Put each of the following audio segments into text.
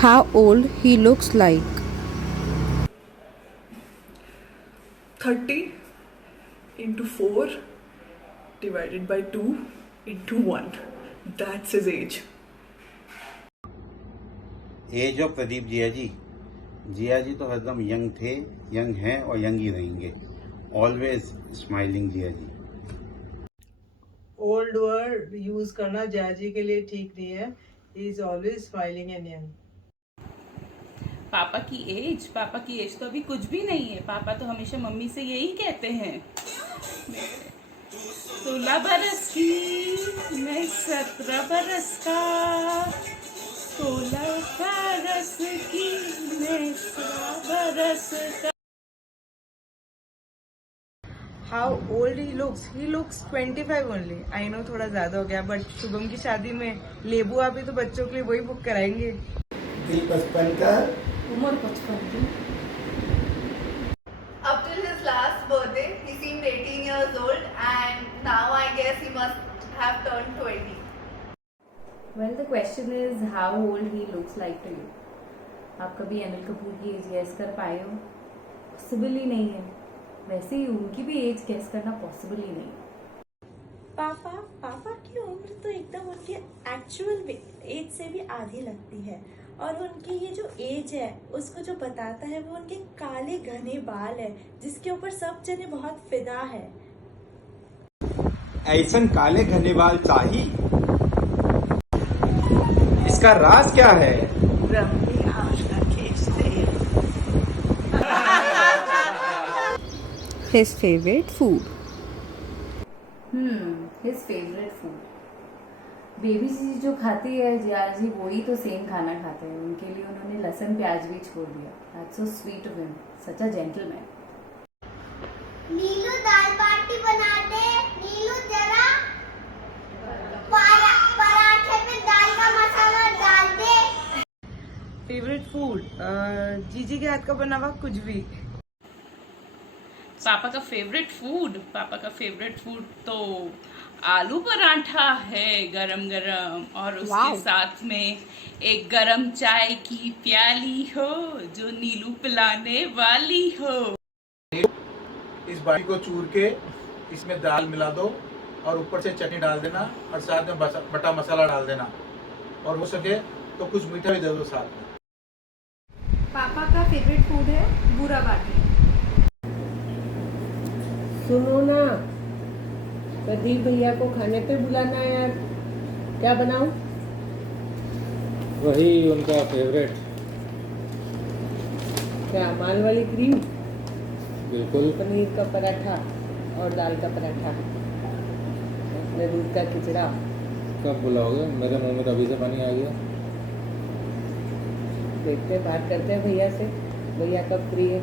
how old he looks like. 30 into 4 divided by 2 into 1. That's his age. Age of Pradeep Jiya ji. Jiya ji तो हरदम young थे, young हैं और young ही रहेंगे। ऑलवेज स्माइलिंग जिया जी। Old word use करना जयाजी के लिए ठीक नहीं है। He is always smiling and young. पापा की एज तो अभी कुछ भी नहीं है। पापा तो हमेशा मम्मी से यही कहते हैं, 16 बरस की, मैं 17 बरस का, 16 बरस की, मैं 17 बरस का। How old he looks 25 only. I know थोड़ा ज्यादा हो गया, बट शुभम की शादी में लेबू आप तो बच्चों के लिए वही बुक कराएंगे। दिल 55 का, उम्र 55 की। Up till his last birthday, he seemed 18 years old, and now I guess he must have turned 20. Well, the question is how old he looks like to you. आप कभी अनिल कपूर की एज गैस कर पाए हो? पॉसिबल ही नहीं है। वैसे ही उनकी भी एज गैस करना पॉसिबल ही नहीं। पापा की उम्र तो एकदम उनके एक्चुअल एज से भी आधी लगती है, और उनकी ये जो एज है उसको जो बताता है वो उनके काले घने बाल है, जिसके ऊपर सब जने बहुत फिदा है। ऐसन काले घने बाल चाहिए, इसका राज क्या है? His favorite food. His favorite food. Baby ji जो खाती है जिया जी वही तो सेम खाना खाते हैं। उनके लिए उन्होंने लहसुन प्याज भी छोड़ दिया। That's so sweet of him. Such a gentleman. नीलू दाल बाटी बना दे। नीलू जरा पराठे पे दाल का मसाला डाल दे। फेवरेट फूड जीजी के हाथ का बना हुआ कुछ भी। पापा का फेवरेट फूड तो आलू पराठा है, गरम गरम, और उसके साथ में एक गरम चाय की प्याली हो जो नीलू पिलाने वाली हो। इस बाटी को चूर के इसमें दाल मिला दो और ऊपर से चटनी डाल देना और साथ में बटा मसाला डाल देना, और हो सके तो कुछ मीठा भी दे दो साथ में। पापा का फेवरेट फूड है बूरा बाटी। सुनो ना, प्रदीप भैया को खाने पे बुलाना है यार। क्या बनाऊं? वही उनका फेवरेट। क्या माल वाली क्रीम? बिल्कुल। पनीर का पराठा और दाल का पराठा, दूध का खिचड़ा। कब बुलाओगे? मेरे मुंह में तो अभी से पानी आ गया। देखते बात करते हैं भैया से, भैया कब फ्री है।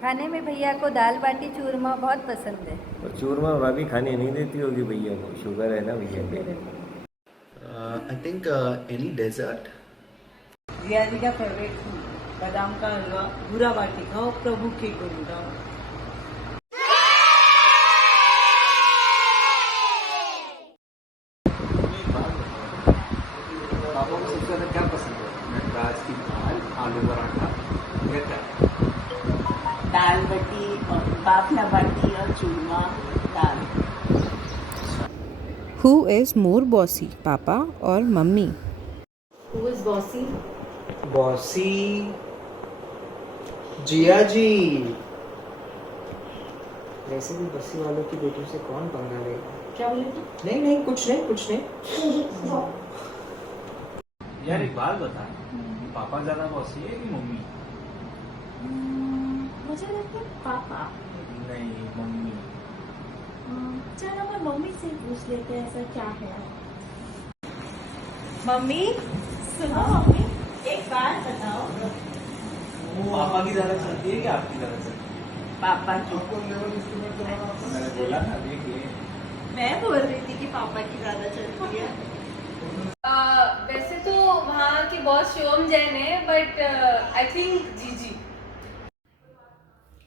खाने में भैया को दाल बाटी चूरमा बहुत पसंद है। और चूरमा भाभी खाने नहीं देती होगी भैया को, शुगर है ना भैया को। I think any dessert. Jiya ji का फेवरेट फूड बादाम का हलवा, बूरा बाटी खाओ, प्रभु की गुण गाओ। पापा को सबसे ज्यादा क्या पसंद है? राज की दाल, आलू पराठा या क्या? दाल बाटी और बाफला बाटी और चूरमा दाल। Who is more bossy, पापा और मम्मी? Who is bossy? Bossy Jiya ji. वैसे भी बस्सी वालों की बेटियों से कौन पंगा लेगा? क्या बोले तू? नहीं, कुछ नहीं। यार एक बात बता, पापा ज्यादा बॉसी है कि मम्मी? मुझे लगता है पापा। नहीं, मम्मी। चलो मैं मम्मी से पूछ लेते हैं ऐसा क्या है। मम्मी सुनो, मम्मी एक बात बताओ, पापा की ज्यादा चलती है कि आपकी ज्यादा चलती है? पापा की। मैंने बोला ना, देख ले। मैं बोल रही थी कि पापा की ज्यादा चलती है। वैसे तो वहाँ की बॉस शिवम जैन है, बट आई थिंक जीजी।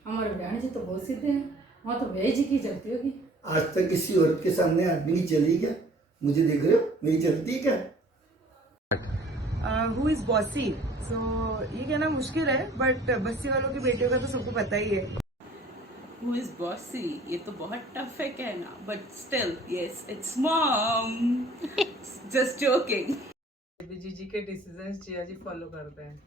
हमारे बहन जी तो बहुत सीधे हैं, वहाँ तो वेज की चलती होगी। आज तक किसी औरत के सामने आदमी की चली क्या? मुझे देख रहे हो, मेरी चलती है क्या? Who is bossy? सो ये कहना मुश्किल है, बट बस्सी वालों की बेटियों का तो सबको पता ही है. Who is bossy? ये तो बहुत टफ है कहना, but still, yes, it's mom. Just joking. जीजी के डिसीजंस जिया जी फॉलो करते हैं.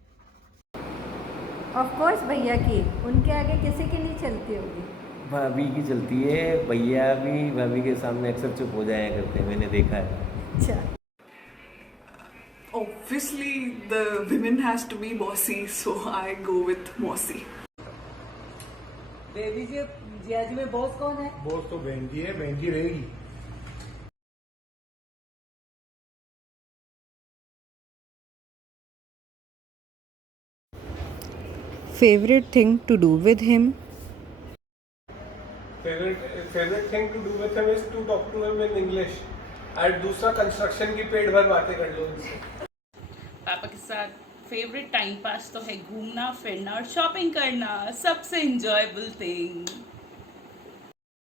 ऑफ कोर्स भैया की, उनके आगे किसी की नहीं चलती होगी. भाभी की चलती है, भैया भी भाभी के सामने अक्सर चुप हो जाया करते हैं, मैंने देखा है. अच्छा. Obviously, the women has to be bossy, so I go with Mossy. Baby ji, Jiya ji में बॉस कौन है? बॉस तो बहन की है, बहन की रहेगी. Favorite thing to do with him? Favorite thing to do with him is to talk to him in English. और दूसरा कंस्ट्रक्शन की पेट भर बातें कर लो उनसे. पापा के साथ फेवरेट टाइम पास तो है घूमना फिरना और शॉपिंग करना, सबसे इंजॉयबल थिंग.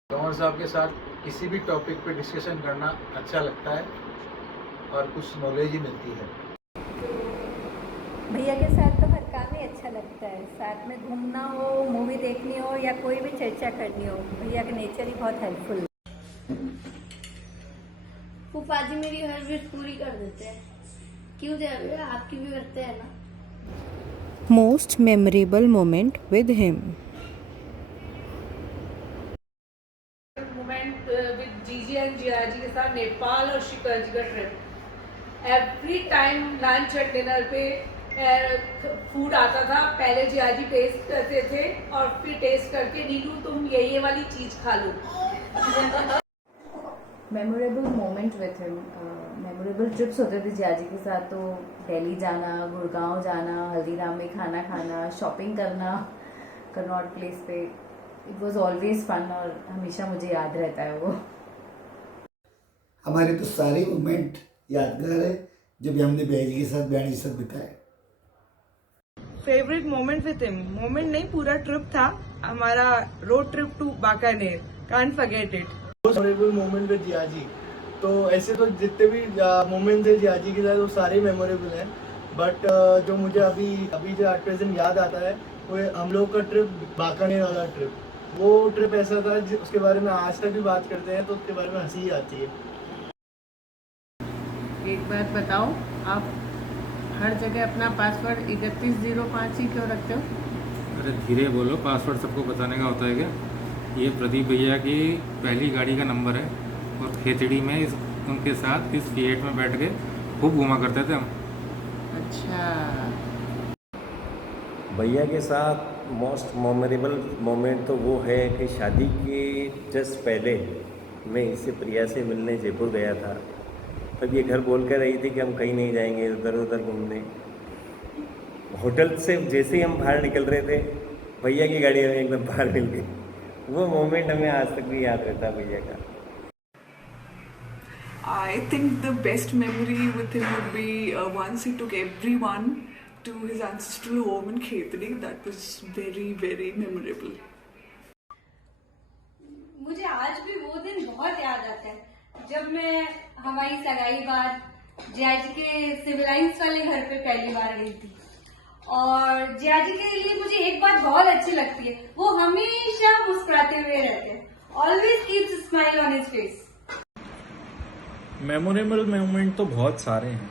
कंवर साहब के साथ किसी भी टॉपिक पे डिस्कशन करना अच्छा लगता है और कुछ नॉलेज ही मिलती है. भैया के साथ तो हर काम ही अच्छा लगता है. साथ में घूमना हो, मूवी देखनी हो या कोई भी चर्चा करनी हो, भैया का नेचर ही बहुत हेल्पफुल है. फूफा जी मेरी हर विश पूरी कर देते हैं. क्यों दे आपकी भी करते हैं ना. Most memorable moment with him? Moment with जीजी एंड जिया जी के साथ नेपाल और शिखर जी का ट्रिप. एवरी टाइम लंच और डिनर पे फूड आता था. पहले जिया जी टेस्ट करते थे और फिर टेस्ट करके नीलू तुम ये वाली चीज खा लो. Memorable moment with him, memorable trips होते थे जिया जी के साथ. तो दिल्ली जाना, गुड़गांव जाना, हल्दीराम में खाना खाना, शॉपिंग करना कनॉट प्लेस पे. इट वॉज ऑलवेज फन और हमेशा मुझे याद रहता है वो. हमारे तो सारे मोमेंट यादगार है जब हमने बहन के साथ बिताए. Favourite moment with him, moment नहीं पूरा ट्रिप था हमारा. Road trip to Bikaner, can't forget it. Memorable moment with Jiya ji. तो ऐसे तो जितने भी मोमेंट थे जिया जी के साथ वो सारे मेमोरेबल हैं. बट जो मुझे अभी जो एट प्रेजेंट याद आता है वो हम लोग का ट्रिप, बाकानेर वाला ट्रिप. वो ट्रिप ऐसा था उसके बारे में आज तक भी बात करते हैं तो उसके बारे में हंसी ही आती है. एक बात बताओ, आप हर जगह अपना पासवर्ड 3105 ही क्यों रखते हो? अरे धीरे बोलो, पासवर्ड सबको बताने का होता है क्या? ये प्रदीप भैया की पहली गाड़ी का नंबर है और खेतड़ी में उनके साथ इस फिएट में बैठ के खूब घूमा करते थे हम. अच्छा. भैया के साथ मोस्ट मेमोरेबल मोमेंट तो वो है कि शादी के जस्ट पहले मैं इससे प्रिया से मिलने जयपुर गया था. तब ये घर बोल कर रही थी कि हम कहीं नहीं जाएंगे, उधर उधर घूमने. होटल से जैसे ही हम बाहर निकल रहे थे भैया की गाड़ी हमें एकदम बाहर मिल गई. वो मोमेंट हमें आज तक भी याद रहता है भैया का. I think the best memory with him would be once he took everyone to his ancestral home in Khetri. That was very, very memorable. मुझे आज भी वो दिन बहुत याद आता है जब मैं हमारी सगाई बाद जिया जी के सिविल लाइन्स वाले घर पे पहली बार गई थी. और जिया जी के लिए मुझे एक बात बहुत अच्छी लगती है, वो हमेशा मुस्कुराते हुए रहते हैं. Always keeps a smile on his face. Memorable moment तो बहुत सारे हैं,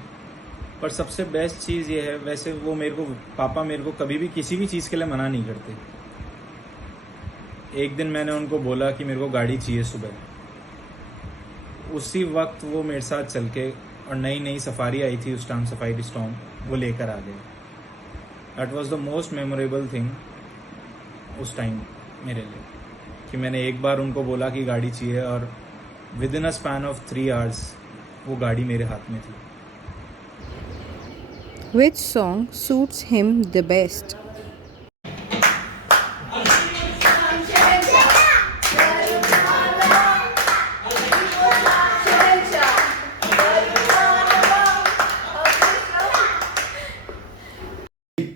पर सबसे बेस्ट चीज़ ये है, वैसे वो पापा मेरे को कभी भी किसी भी चीज़ के लिए मना नहीं करते. एक दिन मैंने उनको बोला कि मेरे को गाड़ी चाहिए सुबह, उसी वक्त वो मेरे साथ चल के, और नई सफारी आई थी उस टाइम, सफारी स्टॉर्म, वो लेकर आ गए. That was the most memorable thing उस टाइम मेरे लिए, कि मैंने एक बार उनको बोला कि गाड़ी चाहिए और with in a span of 3 hours वो गाड़ी मेरे हाथ में थी. Which song suits him the best?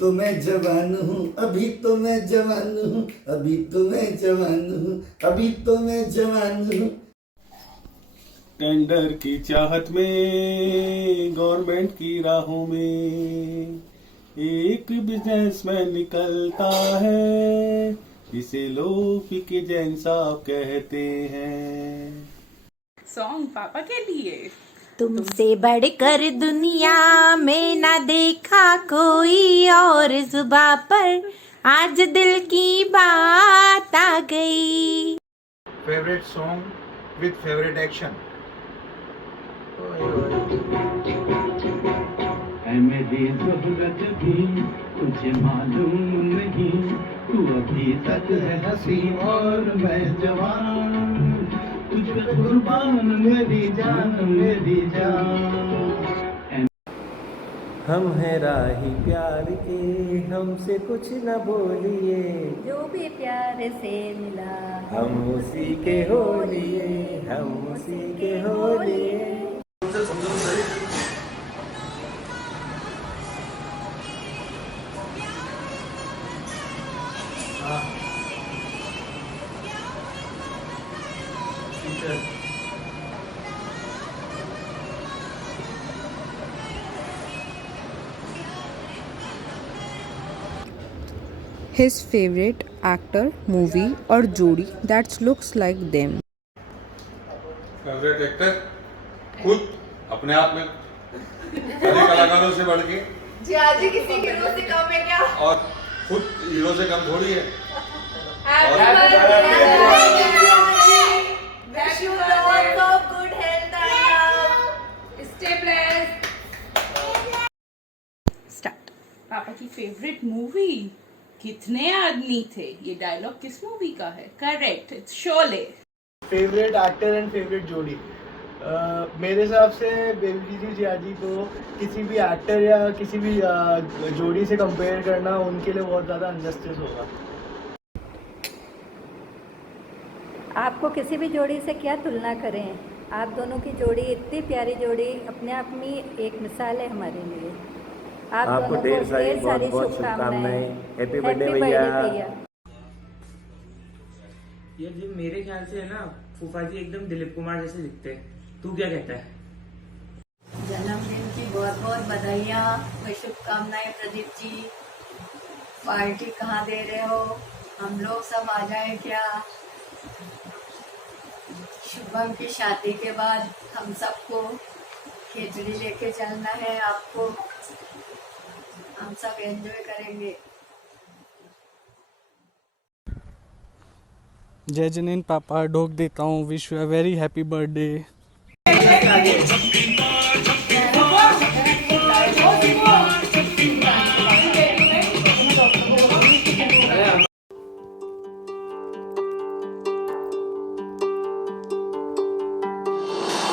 तो मैं जवान हूँ, अभी तो मैं जवान हूँ, अभी तो मैं जवान हूँ, अभी तो मैं जवान हूँ. टेंडर की चाहत में, गवर्नमेंट की राहों में एक बिजनेसमैन निकलता है, जिसे लोग पीके जैन साहब कहते हैं। सॉन्ग पापा के लिए। तुमसे बढ़कर दुनिया में ना देखा कोई और, जुबां पर आज दिल की बात आ गई। Favourite song with favourite action. है मेरी ज़रूरत भी तुझे मालूम नहीं, तू अभी तक है हंसी और मैं जवान, तुझ पे कुर्बान मेरी जान। हम हैं राही प्यार के, हमसे कुछ न बोलिए, जो भी प्यार से मिला हम उसी के हो लिए, हम उसी के हो लिए। His favorite actor, movie और जोड़ी that looks like them. Favourite actor खुद अपने आप में सारे कलाकारों से बढ़ के। जी आज ही किसी हीरो से कम है क्या? और खुद हीरो से कम थोड़ी है। Wish you lots of good health and Stay blessed. Start. पापा की फेवरेट मूवी कितने आदमी थे, ये डायलॉग किस मूवी का है? Correct, it's Sholay. Favourite actor and favourite जोड़ी, मेरे हिसाब से बेबी जी जियाजी को किसी भी एक्टर या किसी भी जोड़ी से कंपेयर करना उनके लिए बहुत ज़्यादा अनजस्टिस होगा। आपको किसी भी जोड़ी से क्या तुलना करें, आप दोनों की जोड़ी इतनी प्यारी जोड़ी अपने आप में एक मिसाल है हमारे लिए। आपको ढेर सारी बहुत शुभकामनाएं। हैप्पी बर्थडे भैया। ये जो मेरे ख्याल से है ना, फूफा जी एकदम दिलीप कुमार जैसे दिखते हैं। तू क्या कहता है? जन्मदिन की बहुत बहुत बधाइयाँ व शुभकामनाएं प्रदीप जी। पार्टी कहाँ दे रहे हो, हम लोग सब आ जाए क्या? शुभम की शादी के बाद हम सबको खिचड़ी लेके चलना है आपको, हम सब एंजॉय करेंगे। जय जनेन पापा, ढोक देता हूँ। Wish you a very happy birthday.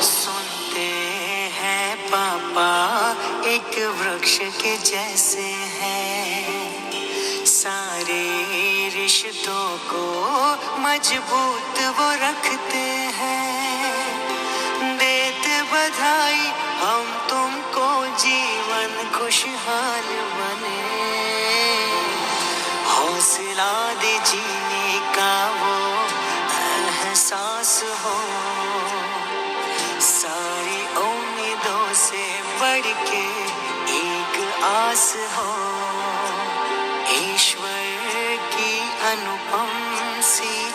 सुनते हैं पापा एक वृक्ष के जैसे हैं, सारे रिश्तों को मजबूत वो रखते हैं। देते बधाई हम तुमको, जीवन खुशहाल बने, हौसला दे जीने का वो एहसास हो, सारी उम्मीदों से बढ़ के एक आस हो, ईश्वर की अनुपम सी